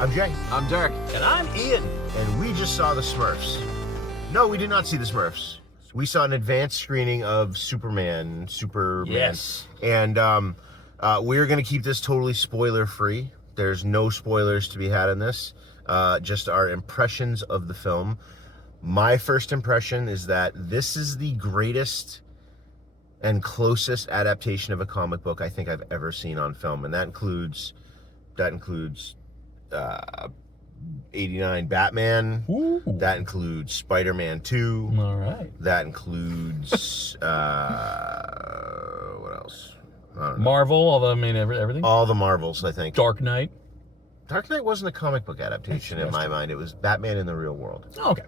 I'm Jay. I'm Derek. And I'm Ian. And we just saw the Smurfs. No, we did not see the Smurfs. We saw an advanced screening of Superman. Yes. And we're going to keep this totally spoiler-free. There's no spoilers to be had in this. Just our impressions of the film. My first impression is that this is the greatest and closest adaptation of a comic book I think I've ever seen on film. And that includes 89 Batman. Ooh. That includes Spider-Man 2. All right. That includes what else? I don't know. Marvel, everything. All the Marvels, I think. Dark Knight. Dark Knight wasn't a comic book adaptation in my mind. It was Batman in the real world. Oh, okay.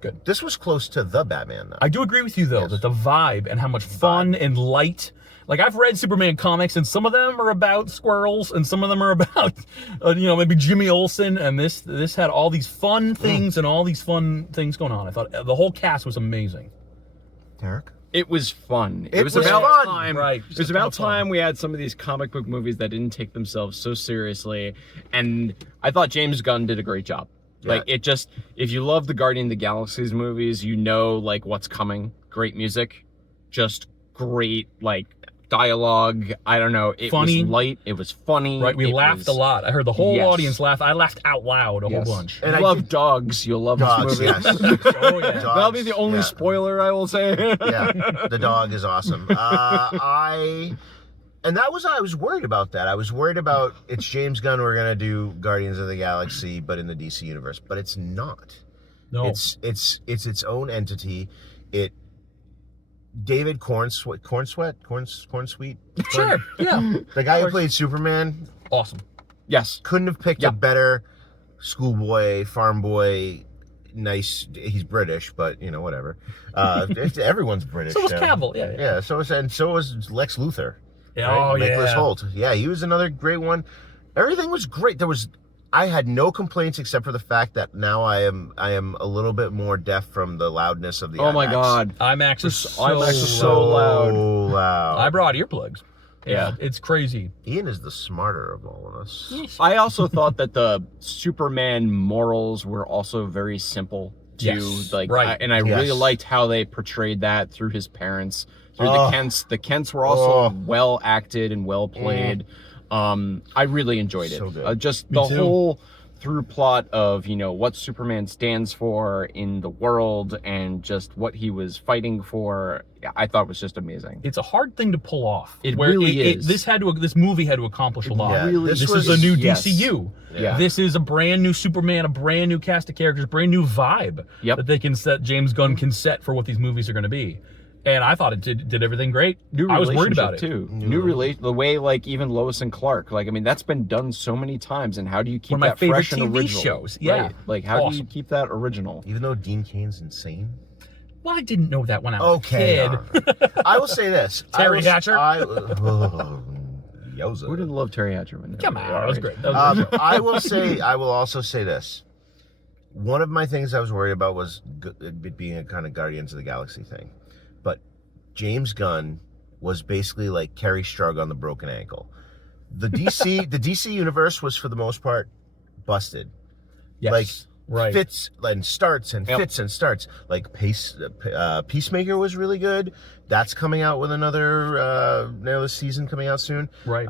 Good. This was close to the Batman, though. I do agree with you, though, Yes. that the vibe and how much fun and light. Like, I've read Superman comics, and some of them are about squirrels, and some of them are about, maybe Jimmy Olsen, and this had all these fun things and all these fun things going on. I thought the whole cast was amazing. Derek? It was fun. It was about fun. time. Right. It was about time we had some of these comic book movies that didn't take themselves so seriously. And I thought James Gunn did a great job. Yeah. Like, it just, if you love the Guardian of the Galaxies movies, you know, like, what's coming. Great music. Just great, like, dialogue. I don't know. It Funny. was light. It was funny. Right? We laughed a lot. I heard the whole Yes. audience laugh. I laughed out loud a whole bunch. And And I I love did- dogs. You'll love Dogs, this movie. yes. Oh, yeah. That'll be the only yeah. spoiler I will say. Yeah, the dog is awesome. I was worried about that. I was worried about it's James Gunn. We're gonna do Guardians of the Galaxy, but in the DC universe. But it's not. No. It's its own entity. David Cornsweet, Sure. Yeah. the guy who played Superman, Awesome. Yes. couldn't have picked Yeah. a better schoolboy, farm boy. Nice. He's British, but whatever. Everyone's British. So was now. Cavill. Yeah. Yeah. So was Lex Luthor. Yeah. Right? Oh, Nicholas yeah. Hoult. Yeah, he was another great one. Everything was great. I had no complaints except for the fact that now I am a little bit more deaf from the loudness of the Oh my IMAX. God. IMAX is so, IMAX is so loud. loud. I brought earplugs. Yeah. It's crazy. Ian is the smarter of all of us. I also thought that the Superman morals were also very simple too. Yes, Like, right. I Yes. really liked how they portrayed that through his parents, through Oh. the Kents. The Kents were also Oh. well acted and well played. I really enjoyed it. So good. Just Me the too. whole through plot of what Superman stands for in the world and just what he was fighting for. I thought was just amazing. It's a hard thing to pull off. It really is. This movie had to accomplish a lot. Yeah, really This was- is a new yes. DCU. Yeah. This is a brand new Superman, a brand new cast of characters, brand new vibe Yep. that they can set. James Gunn can set for what these movies are going to be. And I thought it did everything great. New I was worried about it. too. New relation, the way even Lois and Clark. That's been done so many times. And how do you keep One of my that favorite fresh and TV original? shows. Yeah. Right. How do you Awesome. keep that original? Even though Dean Cain's insane. Well, I didn't know that when I was Okay. a kid. all right. I will say this. Terry Hatcher? Yowza. Who didn't love Terry Hatcher? Come on, that was great. That was a great show. I will also say this. One of my things I was worried about was it being a kind of Guardians of the Galaxy thing. But James Gunn was basically like Kerry Strug on the broken ankle. The DC universe was for the most part busted. Yes. Like right. fits and starts and Yep. fits and starts. Like Peacemaker was really good. That's coming out with another season coming out soon. Right.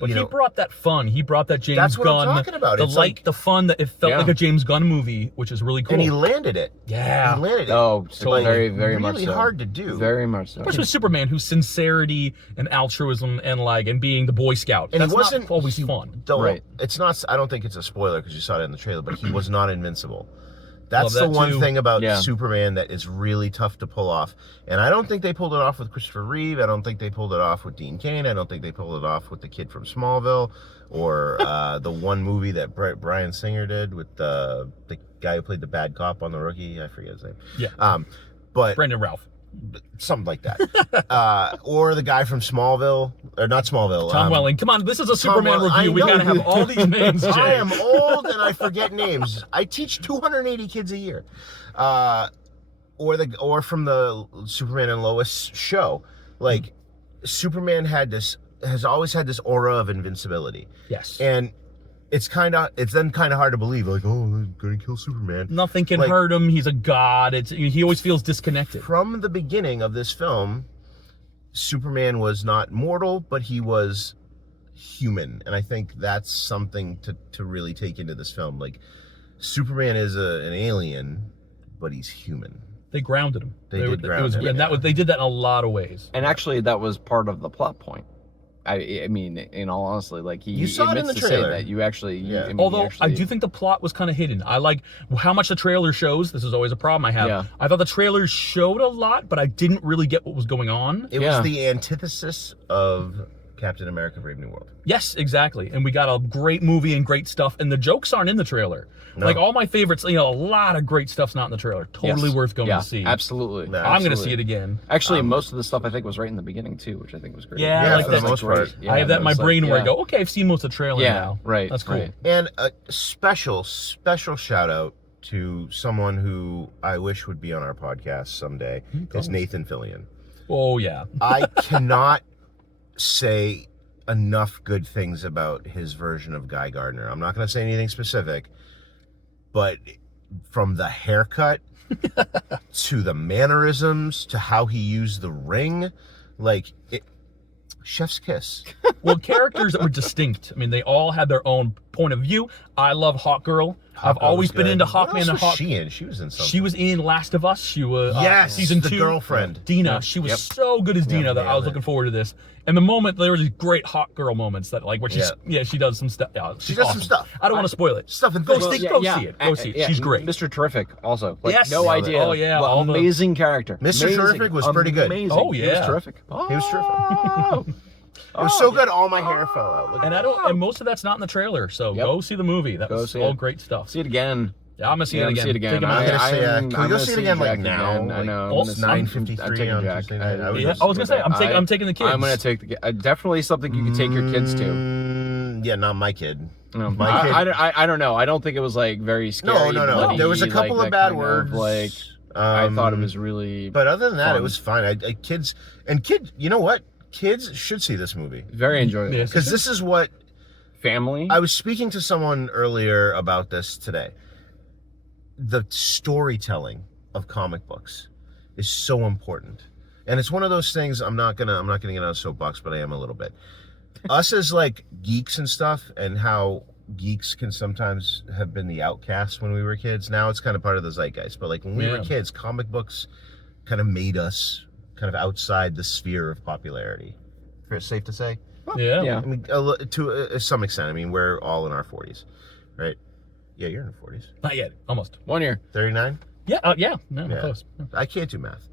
But you he know, brought that fun. He brought that James That's what I'm Gunn. talking about. The It's light, like- the fun, that it felt Yeah. like a James Gunn movie, which is really cool. and he landed it. Yeah. He landed it. Oh, so Like, very, very really much so. hard to do. Very much so. Especially with Superman, whose sincerity and altruism and being the Boy Scout. And That's he wasn't not always fun. Right. It's not. I don't think it's a spoiler because you saw it in the trailer. But he was not invincible. That's Love the that one too. thing about Yeah. Superman that is really tough to pull off. And I don't think they pulled it off with Christopher Reeve. I don't think they pulled it off with Dean Cain. I don't think they pulled it off with the kid from Smallville, or the one movie that Bryan Singer did with the guy who played the bad cop on The Rookie. I forget his name. Yeah. But Brendan Ralph. something like that. Or the guy from Smallville, or not Smallville. Tom Welling. Come on, this is a Superman Welling. I review. We know. gotta have all these names, Jay. I am old and I forget names. I teach 280 kids a year. Or from the Superman and Lois show. Like, Superman has always had this aura of invincibility. Yes. And it's then kind of hard to believe, like, oh, they're gonna kill Superman. Nothing can Like- hurt him. He's a god. He always feels disconnected. From the beginning of this film, Superman was not mortal, but he was human, and I think that's something to really take into this film. Like, Superman is an alien, but he's human. They grounded him. They did ground him, and they did that in a lot of ways. And actually, that was part of the plot point. I mean, in all honesty, like You saw it in admits the to say trailer. that you actually. Yeah. I mean, Although you actually, I do think the plot was kind of hidden. I like how much the trailer shows. This is always a problem I have. Yeah. I thought the trailer showed a lot, but I didn't really get what was going on. It Yeah. was the antithesis of Captain America: Brave New World. Yes, exactly. And we got a great movie and great stuff. And the jokes aren't in the trailer. No. Like all my favorites, a lot of great stuff's not in the trailer. Totally Yes. worth going Yeah, to see. Absolutely. No, I'm going to see Absolutely. it again. Actually, most of the stuff I think was right in the beginning too, which I think was great. Yeah, I Yeah, like for the that. most part. Yeah, I have that in my was like, brain where I yeah. go, okay, I've seen most of the trailer Yeah, now. right, That's cool. right. And a special shout out to someone who I wish would be on our podcast someday is Nathan Fillion. Oh, yeah. I cannot say enough good things about his version of Guy Gardner. I'm not going to say anything specific, but from the haircut to the mannerisms to how he used the ring, like chef's kiss. Well, characters that were distinct. I mean, they all had their own point of view. I love Hawkgirl. I've Hawkgirl always was been good. into What Hawkman else and was Hawk. she in? She was in something. She was in Last of Us. She was Yes, season the 2. girlfriend. Dina. Yeah. She was Yep. so good as Yeah, Dina that I was nailed looking it. forward to this. And the moment there were these great Hawkgirl moments that like where she's she does some stuff. Yeah, She she's does some awesome. stuff. I don't want to spoil it. Stuff and Go things. see- go see it. Go see it. She's great. Mr. Terrific also. Like, Yes. no Nailed it. idea. Oh, yeah, What all the- amazing character. Mr. Amazing. Terrific was pretty good. Amazing. Oh, He was yeah. terrific. He was terrific. Oh. It was so good, all my hair fell out. Look And at and most of that's not in the trailer. So Yep. go see the movie. That Go was see all it. great stuff. See it again. Yeah, I'm gonna see Yeah, it I'm again. see it again. Take a I'm minute. gonna say, I'm can we go gonna see it again, like, Jack now? again. I Like, know. I'm oh, gonna it's see- 9:53 I'm on taking Jack. Tuesday night. I was Yeah, I was gonna say I'm taking the kids. I'm gonna take the definitely something you can take your kids to. Yeah, not my kid. No, My kid- I don't know. I don't think it was like very scary. No. bloody, There was a couple like, of that bad kind words. like I thought it was really But other than that, fun. it was fine. Kids, you know what? Kids should see this movie very enjoyable. Yes. because this is what Family. I was speaking to someone earlier about this today. The storytelling of comic books is so important, and it's one of those things. I'm not gonna get on a soapbox, but I am a little bit. Us as like geeks and stuff, and how geeks can sometimes have been the outcasts when we were kids. Now it's kind of part of the zeitgeist, but like when we were Yeah. kids, comic books kind of made us kind of outside the sphere of popularity. Fair, safe to say. Yeah. Yeah. I mean, to some extent. I mean, we're all in our 40s, right? Yeah, you're in your 40s. Not yet. Almost. 1 year. 39? Yeah. Yeah. No, Yeah. close. I can't do math.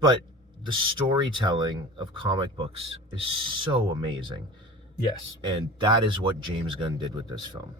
But the storytelling of comic books is so amazing. Yes. And that is what James Gunn did with this film.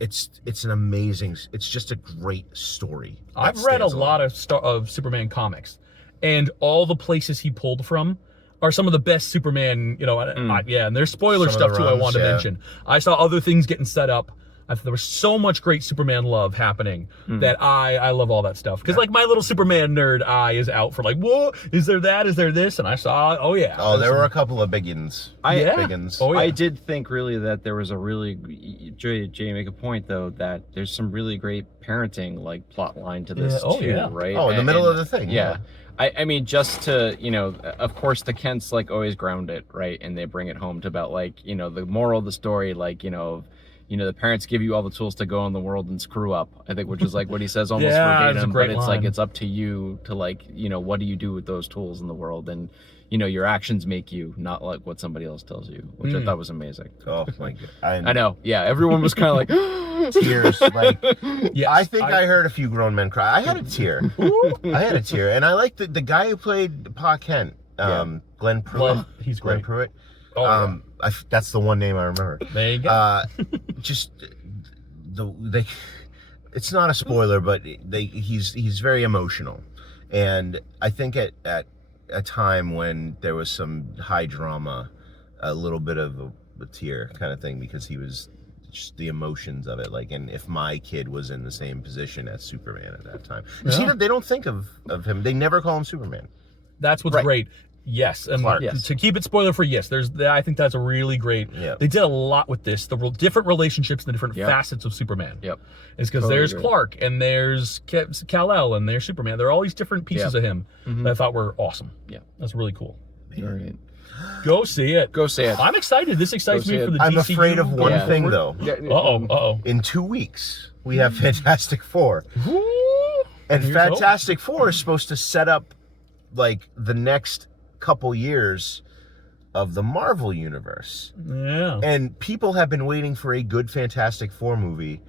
It's an amazing, it's just a great story. I've that read a stands lot alone. of Superman comics, and all the places he pulled from are some of the best Superman. And there's spoiler Some of stuff the too. I runs, wanted to yeah. mention. I saw other things getting set up. I thought there was so much great Superman love happening that I love all that stuff. Because like my little Superman nerd eye is out for like, whoa, is there that? Is there this? And I saw, oh yeah. Oh, there were a couple of biggins. Yeah. Biggins. Oh, yeah. I did think really that there was a really Jay make a point though that there's some really great parenting like plot line to this Yeah. Oh, too, yeah. right? Oh, in the middle of the thing. Yeah. I mean, just to, of course the Kents like always ground it, right? And they bring it home to about like, the moral of the story, like, the parents give you all the tools to go in the world and screw up, I think, which is like what he says almost Yeah, that's a verbatim, great but it's line. like, it's up to you to like, what do you do with those tools in the world? And, your actions make you, not like what somebody else tells you, which I thought was amazing. Oh my god. I know. Yeah. Everyone was kind of like, Tears. Like, Yes, I think I heard a few grown men cry. I had a tear. I had a tear, and I like the guy who played Pa Kent, Glenn Pruitt. Glenn, he's Glenn great. Pruitt. Oh, That's the one name I remember. there you go. Just it's not a spoiler, but he's very emotional, and I think at a time when there was some high drama, a little bit of a tear kind of thing, because he was just the emotions of it. Like, and if my kid was in the same position as Superman at that time, 'Cause Yeah. they don't think of him. They never call him Superman. That's what's Right. great. Yes, and Clark. Yes. to keep it spoiler free, yes, I think that's a really great. Yeah. They did a lot with this, the different relationships, the different Yep. facets of Superman. Yep. It's because Totally there's agree. Clark and there's Kal-El and there's Superman. There are all these different pieces Yep. of him that I thought were awesome. Yeah. That's really cool. All right. Go see it. Go see it. I'm excited. This excites Go me see for it. the I'm DCU. afraid of one Yeah. thing though. Uh-oh. In 2 weeks, we have Fantastic Four. Ooh. And Here's hope. Fantastic Four is supposed to set up like the next couple years of the Marvel universe. Yeah. And people have been waiting for a good Fantastic Four movie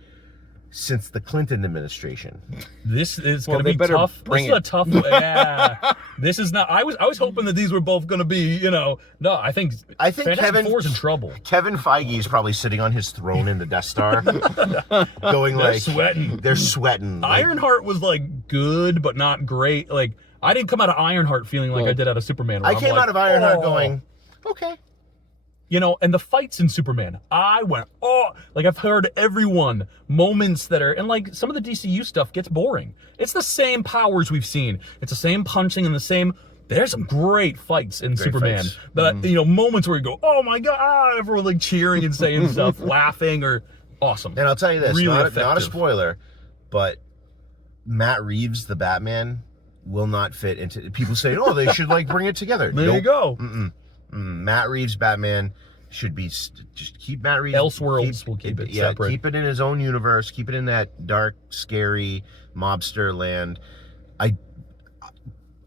since the Clinton administration. This is Well, gonna they be better tough. bring This is a it. tough. Yeah. This is not. I was hoping that these were both gonna be. No. I think Fantastic Kevin Four's in trouble. Kevin Feige is probably sitting on his throne in the Death Star, going They're like sweating. They're sweating. Like, Ironheart was like good, but not great. Like I didn't come out of Ironheart feeling like Well, I did out of Superman. where I I'm came like, out of Ironheart "Oh." going, okay. You know, and the fights in Superman, I went, like I've heard everyone moments that are, and like some of the DCU stuff gets boring. It's the same powers we've seen. It's the same punching and the same. There's some great fights in Superman. fights. But you know, moments where you go, oh my god, everyone like cheering and saying stuff, laughing, or awesome. And I'll tell you this, Really not a effective. spoiler, but Matt Reeves, the Batman, will not fit into. People say, oh, they should like bring it together. There you Nope. go. Matt Reeves Batman should be just keep Matt Reeves. Elseworlds will keep it separate. Keep it in his own universe. Keep it in that dark, scary mobster land.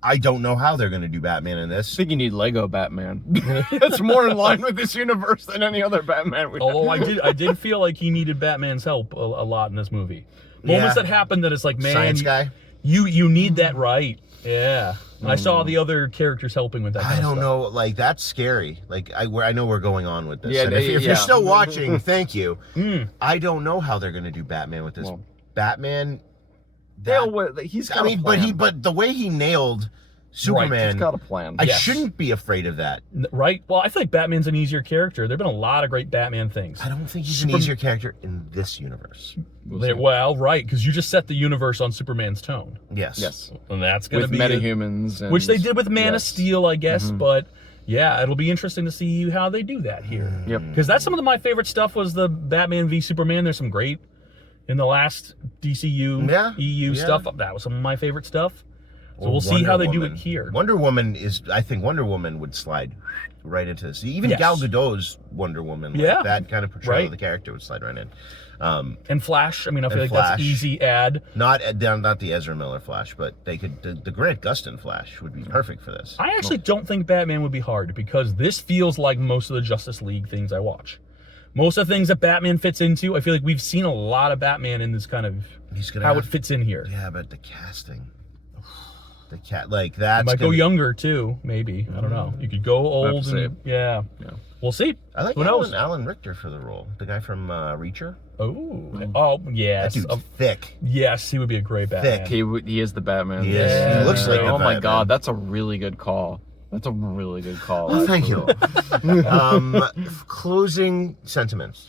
I don't know how they're going to do Batman in I this. think you need Lego Batman. It's more in line with this universe than any other Batman we Although have. I did feel like he needed Batman's help a lot in this movie. Moments Yeah. that happened that it's like, man, Science guy. you need that right. Yeah. And I saw the other characters helping with that. I kind of don't stuff. know. Like that's scary. Like I know we're going on with this. Yeah, and if yeah. you're still watching, thank you. Mm. I don't know how they're going to do Batman with this. Well, Batman. he's got I mean, a plan. but the way he nailed He's Superman, got a plan. I Yes. shouldn't be afraid of that. Right? Well, I feel like Batman's an easier character. There've been a lot of great Batman things. I don't think he's an easier character in this universe. Well, right, because you just set the universe on Superman's tone. Yes. Yes. And that's going to With be metahumans. And, which they did with Man of yes. Steel, I guess, but yeah, it'll be interesting to see how they do that here. Yep. Because that's some of my favorite stuff was the Batman v Superman. There's some great in the last DCU, Yeah, EU yeah. stuff. That was some of my favorite stuff. So Or we'll see Wonder how they do Woman. it here. Wonder Woman is. I think Wonder Woman would slide right into this. Even Yes. Gal Gadot's Wonder Woman, like Yeah. that kind of portrayal Right. of the character would slide right in. And Flash, I mean, I feel And like that's Flash. easy add. Not the Ezra Miller Flash, but they could the Grant Gustin Flash would be perfect for this. I actually don't think Batman would be hard because this feels like most of the Justice League things I watch. Most of the things that Batman fits into, I feel like we've seen a lot of Batman in this kind of He's gonna how have- it fits in here. Yeah, but the casting, the cat like that Might go younger too, maybe. I don't know. You could go old to and yeah. We'll see. I like Who knows? Alan Richter for the role. The guy from Reacher. Oh, That yes. dude's thick. Yes, he would be a great Batman. Thick. He is the Batman. He is. He looks like the Oh my Batman. god, that's a really good call. That's a really good call. Oh, thank you. Closing sentiments.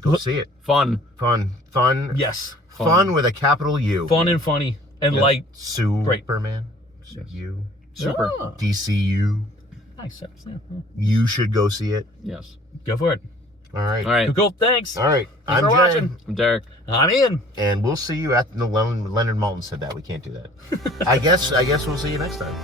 Go see it. Fun. Fun. Yes. Fun with a capital U. Fun and funny and light. Superman. You. Super. Ah, DCU. nice. Yeah. You should go see it. Yes. Go for it. All right. All right. Cool. Thanks. All right. Thanks for I'm Jay, watching. I'm Derek. I'm in. and we'll see you at the Leonard Maltin said that we can't do that. I guess we'll see you next time.